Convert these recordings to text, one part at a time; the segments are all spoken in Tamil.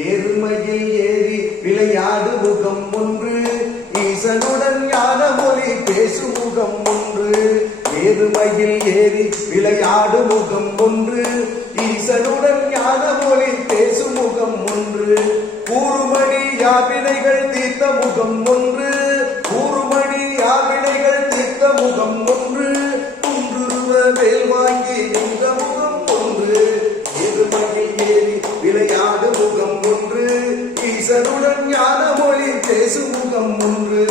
ஏறுமையில் ஏறி விளையாடு முகம் ஒன்று, ஈசனுடன் ஞான மொழி பேசும் முகம் ஒன்று. ஏறுமையில் ஏறி விளையாடு முகம் ஒன்று, ஈசனுடன் ஞான மொழி பேசும் முகம் ஒன்று. கூறுமணி யாவினைகள் தீர்த்த முகம் ஒன்று, கூறுமணி யாவினைகள் தீர்த்த முகம் ஒன்று. குன்றுருவ வேல் வாங்கி நின்ற முகம் ஒன்று. ஏறுமையில் ஏறி விளையாடு முகம் ஒன்று, ஈசனுடன் ஞான மொழி பேசும் முகம் ஒன்று.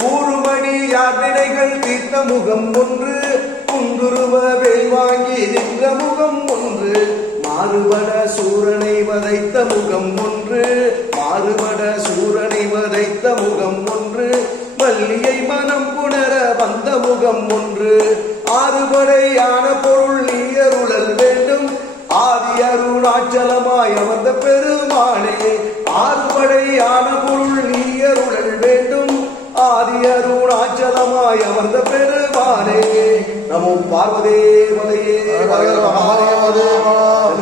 கூறுமணி யாவினைகள் தீர்த்த முகம் ஒன்று, குன்றுருவ வேல் வாங்கி நின்ற முகம் ஒன்று. மாறுபட சூரனை வதைத்த முகம் ஒன்று, மாறுபட சூரனை வதைத்த முகம் ஒன்று. வள்ளியை மனம் புணர வந்த முகம் ஒன்று. ஆறுபடையான பொருள் நீ அருளல் வேண்டும், ஆதி அருணாச்சலமாய் அமர்ந்த பெருமானே. ஆறுபடையான பொருள் நீ அருளல் வேண்டும், ஆதி அருணாச்சலமாய் அமர்ந்த பெருமானே. நமோ பார்வதே மதையே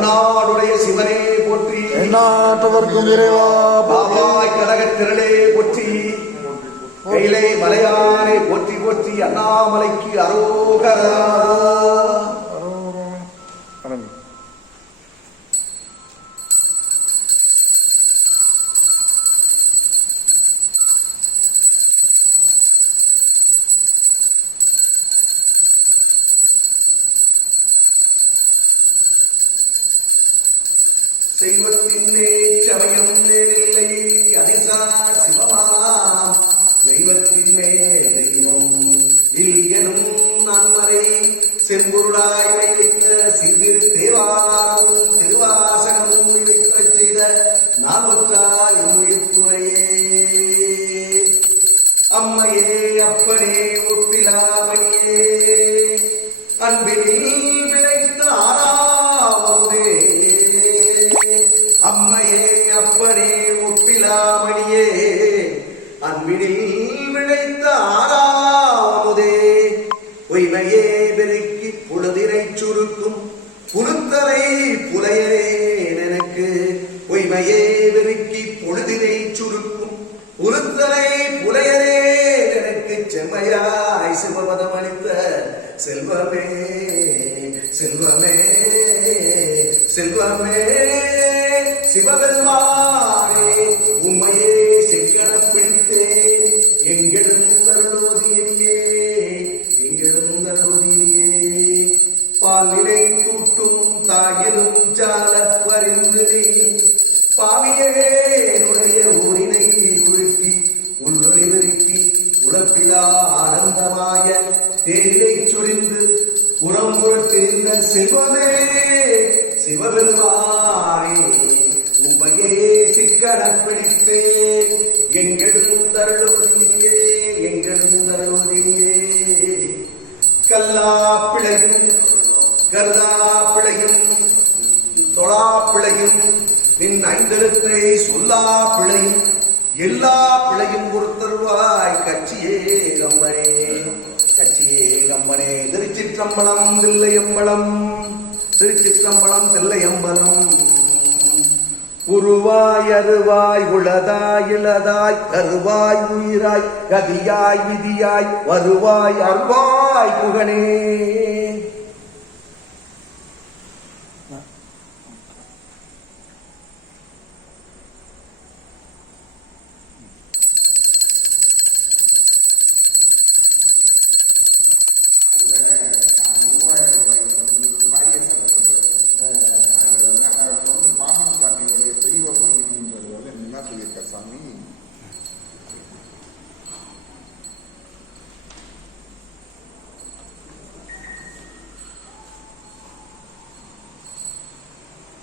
நாடுடைய சிவனே போற்றி, நாட்டவர்க்கும் இறைவா பாபாய் கனகத்திரளே போற்றி, கைலை மலையானை போற்றி போற்றி, அண்ணாமலைக்கு அரோகரா. தெய்வத்தின் சமயம் நேரில்லை அதிசார் சிவமாம், தெய்வத்தின் தெய்வம் எனும் நன்மறை செம்பொருளாய் வைத்த சிறு தேவாரம் திருவாசகம் வைக்க செய்த நால்வற்றாய் உயிர்த்துறையே. அம்மையே அப்பனே ஒப்பிலாமணியே, அன்பினில் விளைத்த ஆறாவதே. அம்மையே அப்பனே ஒப்பிலாமணியே, அன்பினில் விளைத்த ஆறாவதே. பொய்மையே பெருக்கி பொழுதினை சுருக்கும் புழுத்தலை புலையரே எனக்கு, பொய்மையே பெருக்கி பொழுதினை சுருக்கும் புழுத்தலை புலையரே எனக்கு. செம்மையாய் சிவபதம் அளித்த செல்வமே செல்வமே செல்வமே சிவபெருமானே, உம்மையே செங்கட பிடித்தேன் எங்கெழுந்தருளோதியே எங்கெழுந்தருளோதியே. பாலினை தூட்டும் தாயிலும் ஜால பரிந்து நீ, பாவியேனுடைய ஊரினை உருக்கி உள்வழி நெருக்கி உழப்பிலா ஆனந்தமாய தேரிலை சொரிந்து புறம்புறத்திருந்த செல்வமே சிவபெருமானே, உம்மையே சிக்கன பிடித்தேன் எங்கெழுந்தருளோதியே எங்கெழுந்தருளோதியே. கல்லா பிழையும் கருதா பிழையும் தொழா பிழையும் நின் ஐந்தெழுத்தை சொல்லா பிழையும் எல்லா பிழையும் பொறுத்தருவாய் கட்சியே கம்பனே கட்சியே கம்பனே. திருச்சிற்றம்பலம் தில்லையம்பலம், திருச்சிற்றம்பலம் தில்லையம்பலம். உருவாய் அருவாய் உளதாய் இளதாய் கருவாய் உயிராய் கதியாய் விதியாய் வருவாய் அருவாய் புகனே.